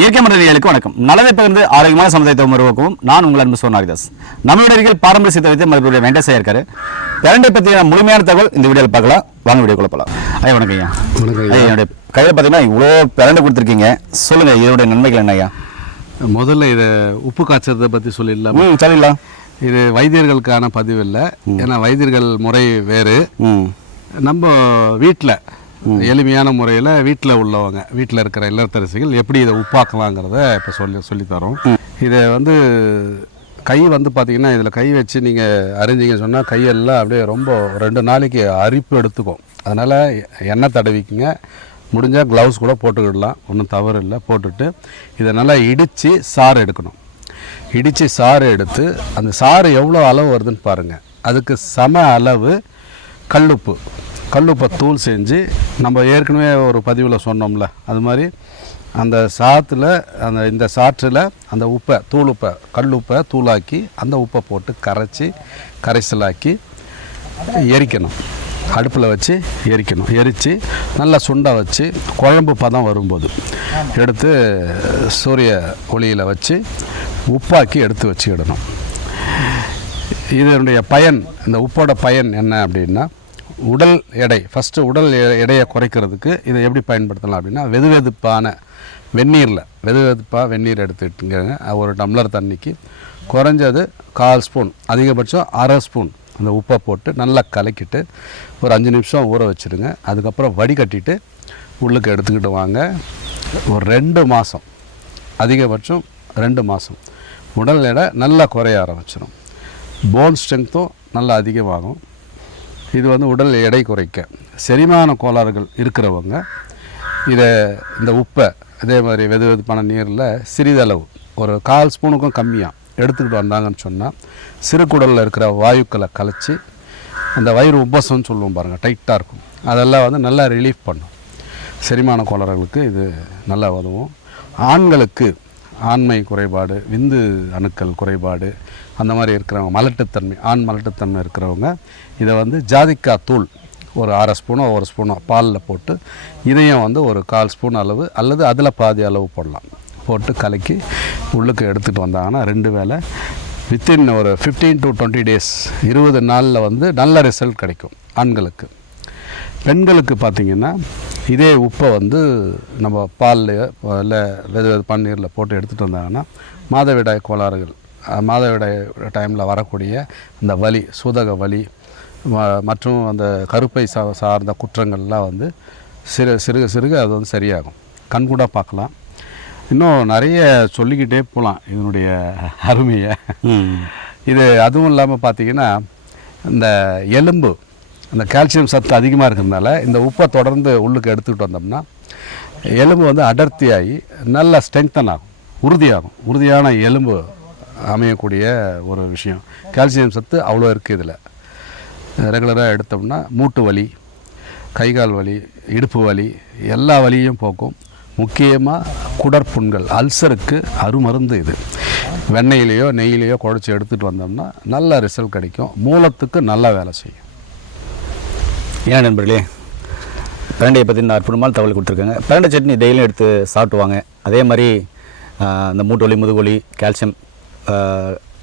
இயற்கை மனிதர்களுக்கு வணக்கம். நலவை பகிர்ந்து ஆரோக்கியமான சமுதாயத்தை உருவாக்கவும் நான் உங்கள் அன்பு சோனாரிதாஸ். நம்மளுடைய பாரம்பரிய சித்த வைத்து மருத்துவருடைய வெங்கடேசையா இருக்காரு. பிரண்டை பற்றின முழுமையான தகவல் இந்த வீடியோவில் பார்க்கலாம். வாங்க வீடியோ போகலாம் ஐயா வணக்கம் ஐயா. வணக்கம் ஐயா. என்னுடைய கையில் பார்த்தீங்கன்னா இவ்வளோ பிரண்டை கொடுத்துருக்கீங்க. சொல்லுங்க இதோடைய நன்மைகள் என்ன ஐயா? முதல்ல இதை உப்பு காய்ச்சறதை பற்றி சொல்லிடலாம். ம் சரிங்களா இது வைத்தியர்களுக்கான பதிவு இல்லை. ஏன்னா வைத்தியர்கள் முறை வேறு. நம்ம வீட்டில் எளிமையான முறையில் வீட்டில் உள்ளவங்க வீட்டில் இருக்கிற இல்லத்தரசிகள் எப்படி இதை உப்பாக்கலாங்கிறத இப்போ சொல்லி சொல்லித்தரோம். இதை வந்து கை வந்து பார்த்தீங்கன்னா இதில் கை வச்சு நீங்கள் அறிஞ்சிங்க சொன்னால் கையெல்லாம் அப்படியே ரொம்ப ரெண்டு நாளைக்கு அரிப்பு எடுத்துக்கும். அதனால் எண்ணெய் தடவிக்குங்க. முடிஞ்சால் க்ளவுஸ் கூட போட்டுக்கிடலாம். ஒன்றும் தவறு இல்லை. போட்டுட்டு இதை நல்லா இடித்து சாறு எடுக்கணும். இடித்து சாறு எடுத்து அந்த சாறு எவ்வளோ அளவு வருதுன்னு பாருங்கள் அதுக்கு சம அளவு கல்லுப்பு. கல்லுப்பை தூள் செஞ்சு நம்ம ஏற்கனவே ஒரு பதிவில் சொன்னோம்ல அது மாதிரி அந்த சாத்தில் அந்த இந்த சாற்றில் அந்த உப்பை தூள் உப்பை கல் உப்பை தூளாக்கி அந்த உப்பை போட்டு கரைச்சி கரைசலாக்கி எரிக்கணும். அடுப்பில் வச்சு எரிக்கணும். எரித்து நல்லா சுண்டை வச்சு குழம்பு பதம் வரும்போது எடுத்து சூரிய ஒளியில் வச்சு உப்பாக்கி எடுத்து வச்சுக்கிடணும். இதனுடைய பயன் இந்த உப்போட பயன் என்ன அப்படின்னா உடல் எடை ஃபஸ்ட்டு உடல் எ- எடையை குறைக்கிறதுக்கு இதை எப்படி பயன்படுத்தலாம் அப்படின்னா வெது வெதுப்பான வெந்நீரில் வெது வெதுப்பாக வெந்நீர் எடுத்துக்கிட்டுங்க. ஒரு டம்ளர் தண்ணிக்கு குறைஞ்சது கால் ஸ்பூன் அதிகபட்சம் அரை ஸ்பூன். அந்த உப்பை போட்டு நல்லா கலக்கிட்டு ஒரு அஞ்சு நிமிஷம் ஊற வச்சுருங்க அதுக்கப்புறம் வடிகட்டிட்டு உள்ளுக்கு எடுத்துக்கிட்டு வாங்க. ஒரு ரெண்டு மாதம் அதிகபட்சம் ரெண்டு மாதம் உடல் எடை நல்லா குறைய ஆரம்பிச்சிடும் போன் ஸ்ட்ரென்த்தும் நல்லா அதிகமாகும். இது வந்து உடல் எடை குறைக்க. செரிமான கோளாறுகள் இருக்கிறவங்க இதை இந்த உப்பை அதே மாதிரி வெது வெதுப்பான நீரில் சிறிதளவு ஒரு கால் ஸ்பூனுக்கும் கம்மியாக எடுத்துக்கிட்டு வந்தாங்கன்னு சொன்னால் சிறு குடலில் இருக்கிற வாயுக்களை கலைச்சி அந்த வயிறு உப்பசம்னு சொல்லுவோம் பாருங்கள் டைட்டாக இருக்கும். அதெல்லாம் வந்து நல்லா ரிலீஃப் பண்ணும். செரிமான கோளாறுகளுக்கு இது நல்லா உதவும். ஆண்களுக்கு ஆண்மை குறைபாடு விந்து அணுக்கள் குறைபாடு அந்த மாதிரி இருக்கிறவங்க மலட்டுத்தன்மை ஆண் மலட்டுத்தன்மை இருக்கிறவங்க இதை வந்து ஜாதிக்கா தூள் ஒரு அரை ஸ்பூனோ ஒரு ஸ்பூனோ பாலில் போட்டு இதையும் வந்து ஒரு கால் ஸ்பூன் அளவு அல்லது அதில் பாதி அளவு போடலாம். போட்டு கலக்கி உள்ளுக்கு எடுத்துகிட்டு வந்தாங்கன்னா ரெண்டு வேளை வித்தின் ஒரு 15 டு டுவெண்ட்டி டேஸ் இருபது நாளில் வந்து நல்ல ரிசல்ட் கிடைக்கும் ஆண்களுக்கு. பெண்களுக்கு பார்த்திங்கன்னா இதே உப்பை வந்து நம்ம பாலில் இல்லை வெது வெது பன்னீரில் போட்டு எடுத்துகிட்டு வந்தாங்கன்னா மாதவிடாய் கோளாறுகள் மாதவிடாய் டைமில் வரக்கூடிய அந்த வலி சூதக வலி மற்றும் அந்த கருப்பை சா சார்ந்த குற்றங்கள்லாம் வந்து சிறு சிறுக சிறுக அது வந்து சரியாகும். கண்கூட பார்க்கலாம். இன்னும் நிறைய சொல்லிக்கிட்டே போகலாம் இதனுடைய அருமையை. இது அதுவும் இல்லாமல் பார்த்தீங்கன்னா இந்த எலும்பு அந்த கால்சியம் சத்து அதிகமாக இருக்கிறதுனால இந்த உப்பை தொடர்ந்து உள்ளுக்கு எடுத்துக்கிட்டு வந்தோம்னா எலும்பு வந்து அடர்த்தியாகி நல்லா ஸ்ட்ரெங்தன் ஆகும். உறுதியாகும். உறுதியான எலும்பு அமையக்கூடிய ஒரு விஷயம். கால்சியம் சத்து அவ்வளோ இருக்குது இதில். ரெகுலராக எடுத்தோம்னா மூட்டு வலி கை கால் வலி இடுப்பு வலி எல்லா வலியும் போக்கும். முக்கியமாக குடற்புண்கள் அல்சருக்கு அருமருந்து இது. வெண்ணெயிலேயோ நெய்யிலேயோ குழச்சி எடுத்துகிட்டு வந்தோம்னா நல்ல ரிசல்ட் கிடைக்கும். மூலத்துக்கு நல்லா வேலை செய்யும். ஏன் நண்பர்களே? பிரண்டையை பற்றி நான் அற்புதமான தகவல் கொடுத்துருக்காங்க. பிரண்டை சட்னி டெய்லியும் எடுத்து சாப்பிட்டுவாங்க அதே மாதிரி இந்த மூட்டு வலி முதுகுவலி கால்சியம்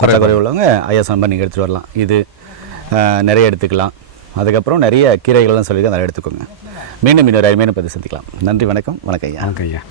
குறை உள்ளவங்க ஐயாசனம் நீங்கள் எடுத்துகிட்டு வரலாம். இது நிறைய எடுத்துக்கலாம். அதுக்கப்புறம் நிறைய கீரைகள்லாம் சொல்லி அதை எடுத்துக்கோங்க. மீண்டும் இன்னொரு அருமையான பற்றி சந்திக்கலாம். நன்றி வணக்கம். வணக்கம் ஐயா. வணக்கம் ஐயா.